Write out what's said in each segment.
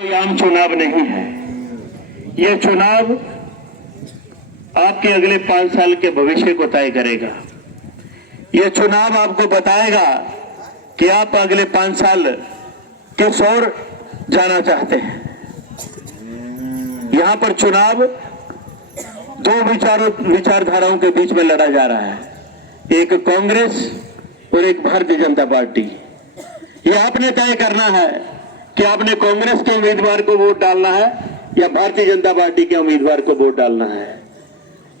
कोई आम चुनाव नहीं है। यह चुनाव आपके अगले 5 साल के भविष्य को तय करेगा। यह चुनाव आपको बताएगा कि आप अगले 5 साल किस ओर जाना चाहते हैं। यहां पर चुनाव दो विचारधाराओं के बीच में लड़ा जा रहा है, एक कांग्रेस और एक भारतीय जनता पार्टी। यह आपने तय करना है कि आपने कांग्रेस के उम्मीदवार को वोट डालना है या भारतीय जनता पार्टी के उम्मीदवार को वोट डालना है।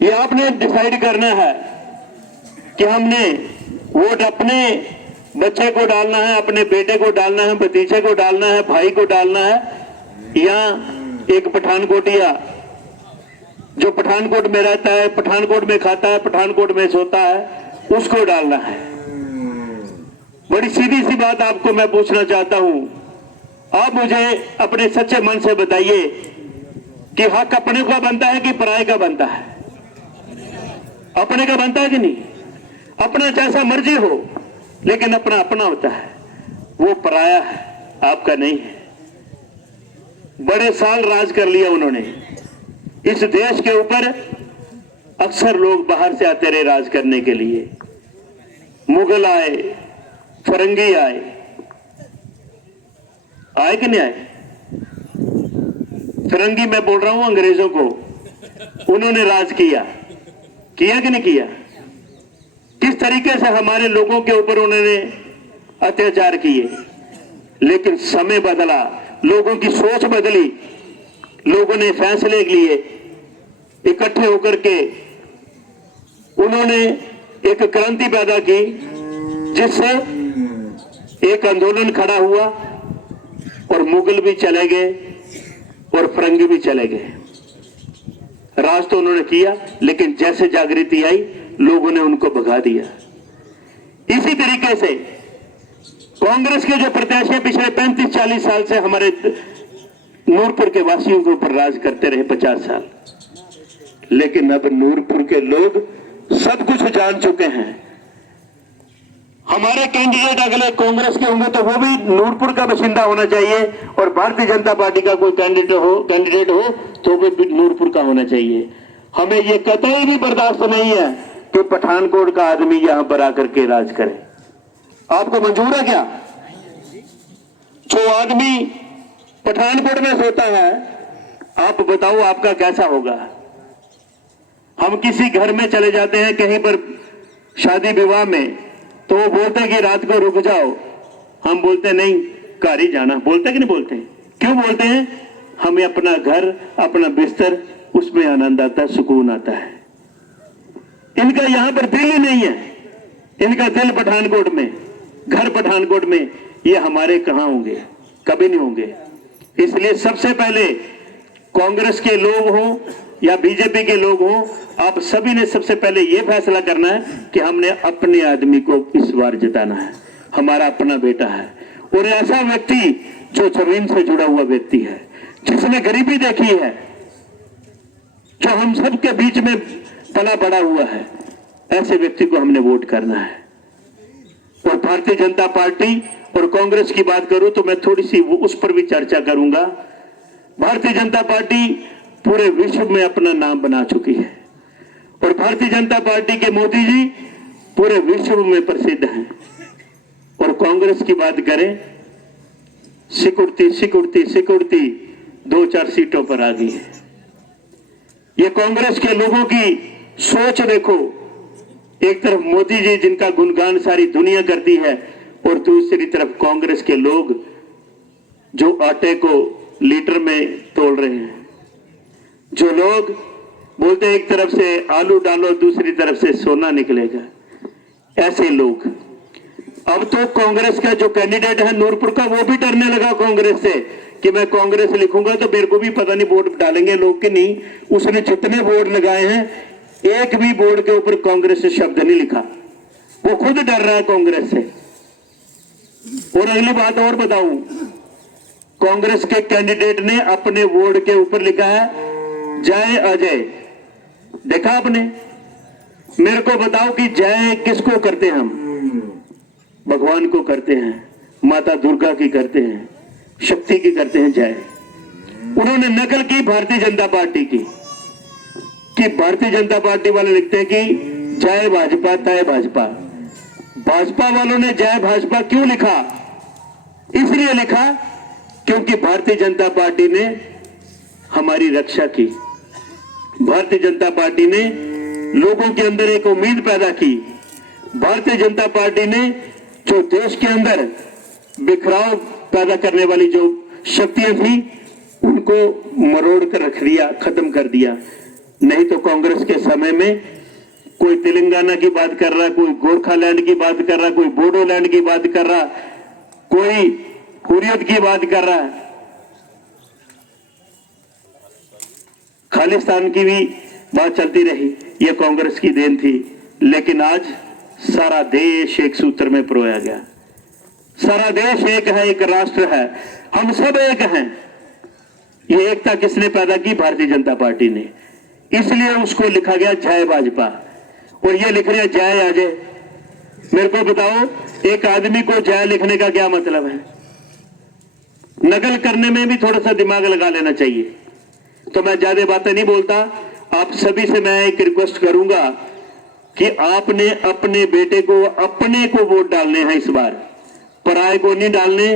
यह आपने डिसाइड करना है कि हमने वोट अपने बच्चे को डालना है, अपने बेटे को डालना है, भतीजे को डालना है, भाई को डालना है, या एक पठानकोटिया जो पठानकोट में रहता है, पठानकोट में खाता है, पठानकोट में सोता है, उसको डालना है। बड़ी सीधी सी बात आपको मैं पूछना चाहता हूं, आप मुझे अपने सच्चे मन से बताइए कि हक अपने का बनता है कि पराये का बनता है? अपने का बनता है कि नहीं? अपना जैसा मर्जी हो, लेकिन अपना अपना होता है, वो पराया है, आपका नहीं है। बड़े साल राज कर लिया उन्होंने इस देश के ऊपर। अक्सर लोग बाहर से आते रहे राज करने के लिए, मुगल आए, फरंगी आए कि नहीं आए? फिरंगी मैं बोल रहा हूं अंग्रेजों को, उन्होंने राज किया कि नहीं किया? किस तरीके से हमारे लोगों के ऊपर उन्होंने अत्याचार किए। लेकिन समय बदला, लोगों की सोच बदली, लोगों ने फैसले लिए, इकट्ठे होकर के उन्होंने एक क्रांति पैदा की, जिससे एक आंदोलन खड़ा हुआ और मुगल भी चले गए और फरंगी भी चले गए। राज तो उन्होंने किया, लेकिन जैसे जागृति आई, लोगों ने उनको भगा दिया। इसी तरीके से कांग्रेस के जो प्रत्याशी पिछले 35-40 साल से हमारे नूरपुर के वासियों के ऊपर राज करते रहे 50 साल, लेकिन अब नूरपुर के लोग सब कुछ जान चुके हैं। हमारे कैंडिडेट अगले कांग्रेस के होंगे तो वो भी नूरपुर का बाशिंदा होना चाहिए, और भारतीय जनता पार्टी का कोई कैंडिडेट हो तो वो भी नूरपुर का होना चाहिए। हमें ये कतई भी बर्दाश्त नहीं है कि पठानकोट का आदमी यहां पर आकर के राज करे। आपको मंजूर है क्या? जो आदमी पठानकोट में सोता है, आप बताओ आपका कैसा होगा? हम किसी घर में चले जाते हैं कहीं पर शादी विवाह में, तो वो बोलते हैं कि रात को रुक जाओ, हम बोलते नहीं घर ही जाना। बोलते कि नहीं बोलते? क्यों बोलते हैं? हमें अपना घर, अपना बिस्तर, उसमें आनंद आता है, सुकून आता है। इनका यहां पर दिल ही नहीं है, इनका दिल पठानकोट में, घर पठानकोट में। ये हमारे कहां होंगे? कभी नहीं होंगे। इसलिए सबसे पहले कांग्रेस के लोग हों या बीजेपी के लोग हों, आप सभी ने सबसे पहले यह फैसला करना है कि हमने अपने आदमी को इस बार जिताना है, हमारा अपना बेटा है, और ऐसा व्यक्ति जो जमीन से जुड़ा हुआ व्यक्ति है, जिसने गरीबी देखी है, जो हम सबके बीच में पला बड़ा हुआ है, ऐसे व्यक्ति को हमने वोट करना है। और भारतीय जनता पार्टी और कांग्रेस की बात करूं तो मैं थोड़ी सी उस पर भी चर्चा करूंगा। भारतीय जनता पार्टी पूरे विश्व में अपना नाम बना चुकी है, और भारतीय जनता पार्टी के मोदी जी पूरे विश्व में प्रसिद्ध हैं। और कांग्रेस की बात करें, सिकुड़ती 2-4 सीटों पर आ गई है। ये कांग्रेस के लोगों की सोच देखो, एक तरफ मोदी जी जिनका गुणगान सारी दुनिया करती है, और दूसरी तरफ कांग्रेस के लोग जो आटे को लीटर में तोल रहे हैं, जो लोग बोलते हैं एक तरफ से आलू डालो, दूसरी तरफ से सोना निकलेगा। ऐसे लोग, अब तो कांग्रेस का जो कैंडिडेट है नूरपुर का, वो भी डरने लगा कांग्रेस से कि मैं कांग्रेस लिखूंगा तो मेरे को भी पता नहीं वोट डालेंगे लोग कि नहीं। उसने जितने वोट लगाए हैं, एक भी बोर्ड के ऊपर कांग्रेस से शब्द नहीं लिखा। वो खुद डर रहा है कांग्रेस से। और अगली बात और बताऊं, कांग्रेस के कैंडिडेट ने अपने बोर्ड के ऊपर लिखा है जय अजय। देखा आपने? मेरे को बताओ कि जय किसको करते हैं हम? भगवान को करते हैं, माता दुर्गा की करते हैं, शक्ति की करते हैं जय। उन्होंने नकल की भारतीय जनता पार्टी की, कि भारतीय जनता पार्टी वाले लिखते हैं कि जय भाजपा तय भाजपा। भाजपा वालों ने जय भाजपा क्यों लिखा? इसलिए लिखा क्योंकि भारतीय जनता पार्टी ने हमारी रक्षा की, भारतीय जनता पार्टी ने लोगों के अंदर एक उम्मीद पैदा की, भारतीय जनता पार्टी ने जो देश के अंदर बिखराव पैदा करने वाली जो शक्तियां थी उनको मरोड़ कर रख दिया, खत्म कर दिया। नहीं तो कांग्रेस के समय में कोई तेलंगाना की बात कर रहा, कोई गोरखालैंड की बात कर रहा, कोई बोडोलैंड की बात कर रहा, कोई हुर्रियत की बात कर रहा है, खालिस्तान की भी बात चलती रही। यह कांग्रेस की देन थी। लेकिन आज सारा देश एक सूत्र में पिरोया गया। सारा देश एक है, एक राष्ट्र है, हम सब एक हैं। ये एकता किसने पैदा की? भारतीय जनता पार्टी ने। इसलिए उसको लिखा गया जय भाजपा, और ये लिख रहे जय अजय। मेरे को बताओ, एक आदमी को जय लिखने का क्या मतलब है? नकल करने में भी थोड़ा सा दिमाग लगा लेना चाहिए। तो मैं ज्यादा बातें नहीं बोलता। आप सभी से मैं एक रिक्वेस्ट करूंगा कि आपने अपने बेटे को, अपने को वोट डालने हैं इस बार, पराये को नहीं डालने।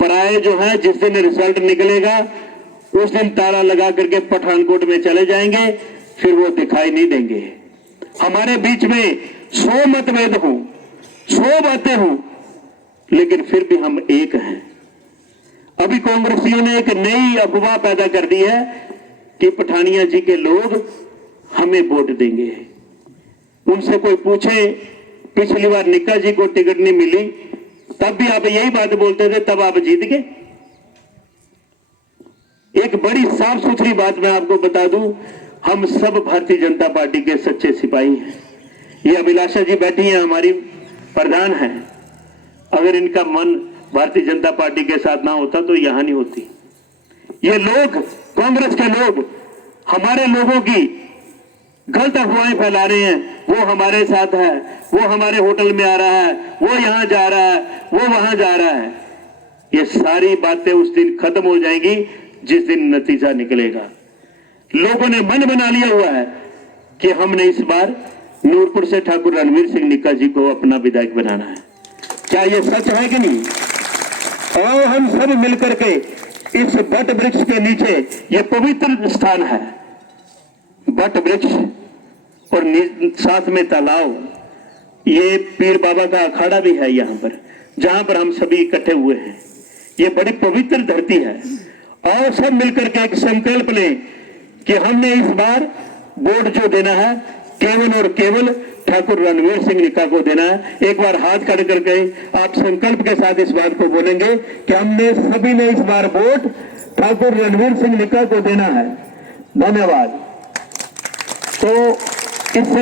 पराये जो है जिस दिन रिजल्ट निकलेगा उस दिन ताला लगा करके पठानकोट में चले जाएंगे, फिर वो दिखाई नहीं देंगे। हमारे बीच में 100 मतभेद हों, 100 बातें हों, लेकिन फिर भी हम एक हैं। अभी कांग्रेसियों ने एक नई अफवाह पैदा कर दी है कि पठानिया जी के लोग हमें वोट देंगे। उनसे कोई पूछे, पिछली बार निक्का जी को टिकट नहीं मिली, तब भी आप यही बात बोलते थे, तब आप जीत गए। एक बड़ी साफ सुथरी बात मैं आपको बता दूं, हम सब भारतीय जनता पार्टी के सच्चे सिपाही हैं। ये अभिलाषा जी बैठी हैं, हमारी प्रधान हैं। अगर इनका मन भारतीय जनता पार्टी के साथ ना होता तो यहां नहीं होती। ये लोग, कांग्रेस के लोग, हमारे लोगों की गलत अफवाहें फैला रहे हैं। वो हमारे साथ है, वो हमारे होटल में आ रहा है, वो यहां जा रहा है, वो वहां जा रहा है। ये सारी बातें उस दिन खत्म हो जाएंगी जिस दिन नतीजा निकलेगा। लोगों ने मन बना लिया हुआ है कि हमने इस बार नूरपुर से ठाकुर रणवीर सिंह निक्का जी को अपना विधायक बनाना है। क्या ये सच है कि नहीं? और हम सब मिलकर के इस बट वृक्ष के नीचे, ये पवित्र स्थान है, बट वृक्ष और साथ में तालाब, ये पीर बाबा का अखाड़ा भी है यहाँ पर, जहां पर हम सभी इकट्ठे हुए हैं। ये बड़ी पवित्र धरती है। और सब मिलकर के एक संकल्प लें कि हमने इस बार वोट जो देना है केवल और केवल ठाकुर रणवीर सिंह निक्का को देना है। एक बार हाथ खड़े करके आप संकल्प के साथ इस बात को बोलेंगे कि हमने सभी ने इस बार वोट ठाकुर रणवीर सिंह निक्का को देना है। धन्यवाद। तो इससे